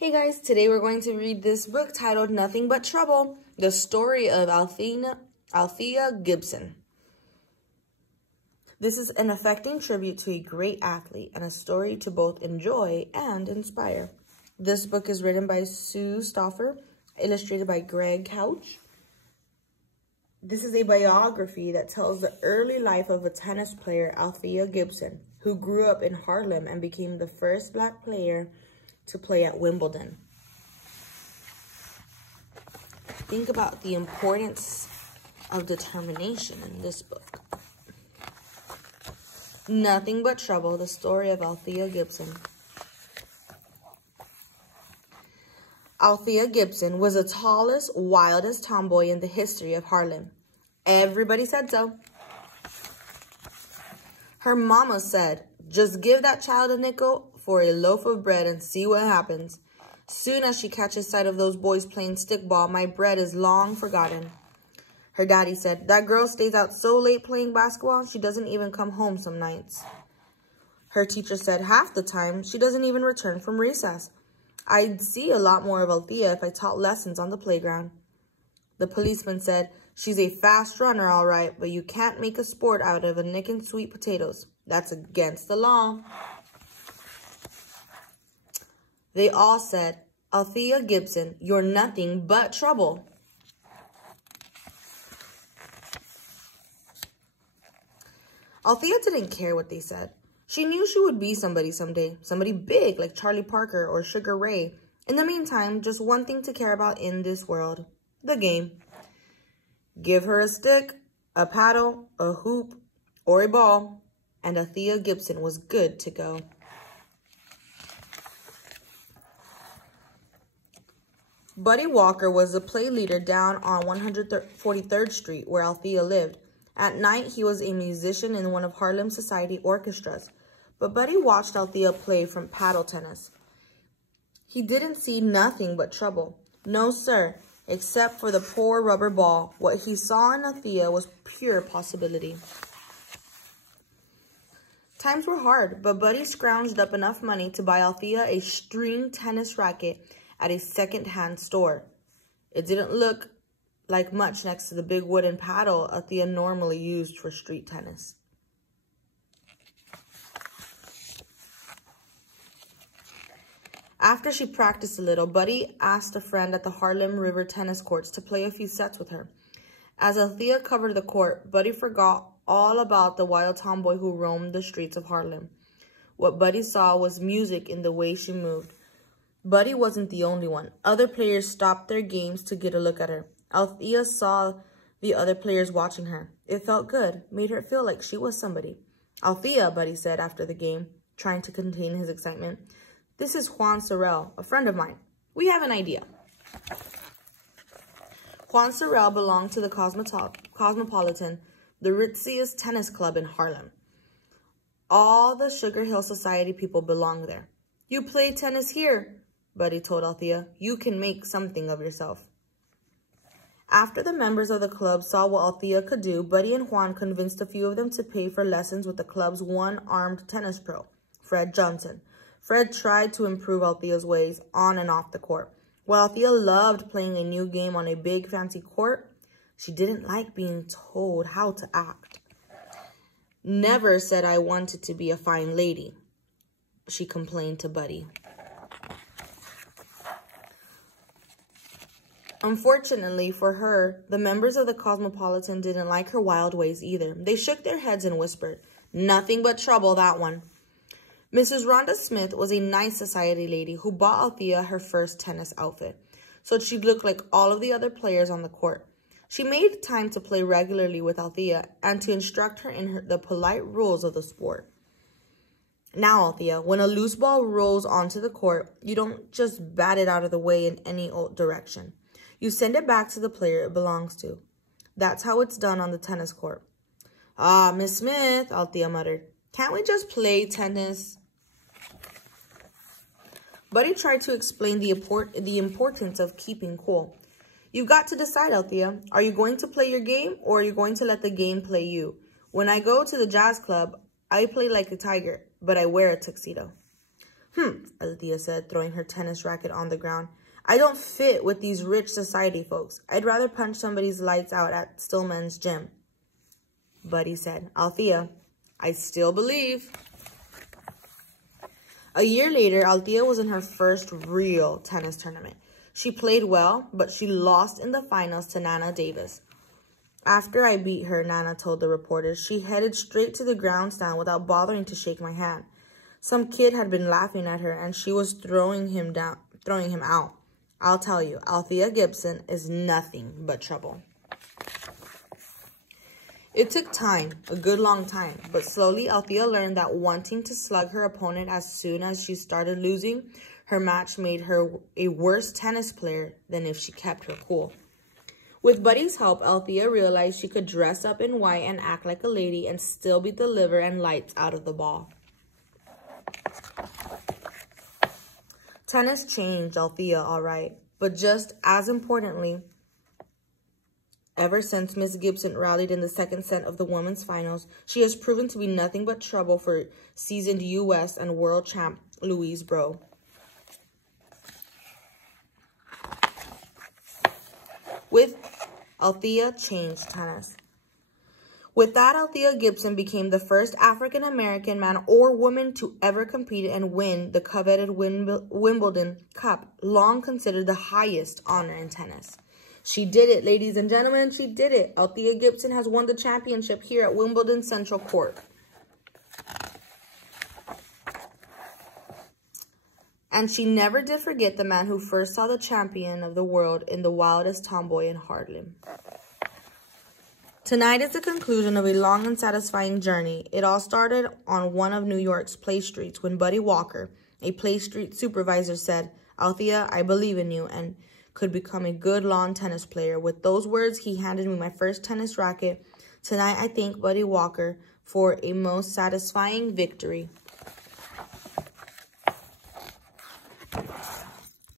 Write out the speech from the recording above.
Hey guys, today we're going to read this book titled Nothing But Trouble, the story of Althea Gibson. This is an affecting tribute to a great athlete and a story to both enjoy and inspire. This book is written by Sue Stauffacher, illustrated by Greg Couch. This is a biography that tells the early life of a tennis player, Althea Gibson, who grew up in Harlem and became the first Black player to play at Wimbledon. Think about the importance of determination in this book. Nothing But Trouble, the story of Althea Gibson. Althea Gibson was the tallest, wildest tomboy in the history of Harlem. Everybody said so. Her mama said, "Just give that child a nickel for a loaf of bread and see what happens. Soon as she catches sight of those boys playing stickball, my bread is long forgotten." Her daddy said, "That girl stays out so late playing basketball, she doesn't even come home some nights." Her teacher said, "Half the time, she doesn't even return from recess. I'd see a lot more of Althea if I taught lessons on the playground." The policeman said, "She's a fast runner, all right, but you can't make a sport out of a nicking sweet potatoes. That's against the law." They all said, "Althea Gibson, you're nothing but trouble." Althea didn't care what they said. She knew she would be somebody someday, somebody big like Charlie Parker or Sugar Ray. In the meantime, just one thing to care about in this world, the game. Give her a stick, a paddle, a hoop, or a ball, and Althea Gibson was good to go. Buddy Walker was the play leader down on 143rd Street, where Althea lived. At night, he was a musician in one of Harlem society orchestras, but Buddy watched Althea play from paddle tennis. He didn't see nothing but trouble. No, sir, except for the poor rubber ball. What he saw in Althea was pure possibility. Times were hard, but Buddy scrounged up enough money to buy Althea a string tennis racket at a second-hand store. It didn't look like much next to the big wooden paddle Althea normally used for street tennis. After she practiced a little, Buddy asked a friend at the Harlem River tennis courts to play a few sets with her. As Althea covered the court, Buddy forgot all about the wild tomboy who roamed the streets of Harlem. What Buddy saw was music in the way she moved. Buddy wasn't the only one. Other players stopped their games to get a look at her. Althea saw the other players watching her. It felt good, made her feel like she was somebody. "Althea," Buddy said after the game, trying to contain his excitement, "this is Juan Sorrell, a friend of mine. We have an idea." Juan Sorrell belonged to the Cosmopolitan, the ritziest tennis club in Harlem. All the Sugar Hill Society people belonged there. "You play tennis here," Buddy told Althea. "You can make something of yourself." After the members of the club saw what Althea could do, Buddy and Juan convinced a few of them to pay for lessons with the club's one-armed tennis pro, Fred Johnson. Fred tried to improve Althea's ways on and off the court. While Althea loved playing a new game on a big fancy court, she didn't like being told how to act. "Never said I wanted to be a fine lady," she complained to Buddy. Unfortunately for her, the members of the Cosmopolitan didn't like her wild ways either. They shook their heads and whispered, "Nothing but trouble, that one." Mrs. Rhonda Smith was a nice society lady who bought Althea her first tennis outfit, so she'd look like all of the other players on the court. She made time to play regularly with Althea and to instruct her in the polite rules of the sport. "Now, Althea, when a loose ball rolls onto the court, you don't just bat it out of the way in any old direction. You send it back to the player it belongs to. That's how it's done on the tennis court." "Ah, Miss Smith," Althea muttered. "Can't we just play tennis?" Buddy tried to explain the importance of keeping cool. "You've got to decide, Althea. Are you going to play your game or are you going to let the game play you? When I go to the jazz club, I play like a tiger, but I wear a tuxedo." Althea said, throwing her tennis racket on the ground. I don't fit with these rich society folks. I'd rather punch somebody's lights out at Stillman's gym. Buddy said, Althea, I still believe. A year later, Althea was in her first real tennis tournament. She played well, but she lost in the finals to Nana Davis. After I beat her, Nana told the reporters, she headed straight to the grandstand without bothering to shake my hand. Some kid had been laughing at her, and she was throwing him out. I'll tell you, Althea Gibson is nothing but trouble. It took time, a good long time, but slowly Althea learned that wanting to slug her opponent as soon as she started losing her match made her a worse tennis player than if she kept her cool. With Buddy's help, Althea realized she could dress up in white and act like a lady and still beat the liver and lights out of the ball. Tennis changed Althea, all right, but just as importantly, ever since Miss Gibson rallied in the second set of the women's finals, she has proven to be nothing but trouble for seasoned U.S. and world champ Louise Bro. With Althea changed tennis. With that, Althea Gibson became the first African-American man or woman to ever compete and win the coveted Wimbledon Cup, long considered the highest honor in tennis. She did it, ladies and gentlemen, she did it. Althea Gibson has won the championship here at Wimbledon Central Court. And she never did forget the man who first saw the champion of the world in the wildest tomboy in Harlem. Tonight is the conclusion of a long and satisfying journey. It all started on one of New York's play streets when Buddy Walker, a play street supervisor, said, Althea, I believe in you and could become a good lawn tennis player. With those words, he handed me my first tennis racket. Tonight, I thank Buddy Walker for a most satisfying victory.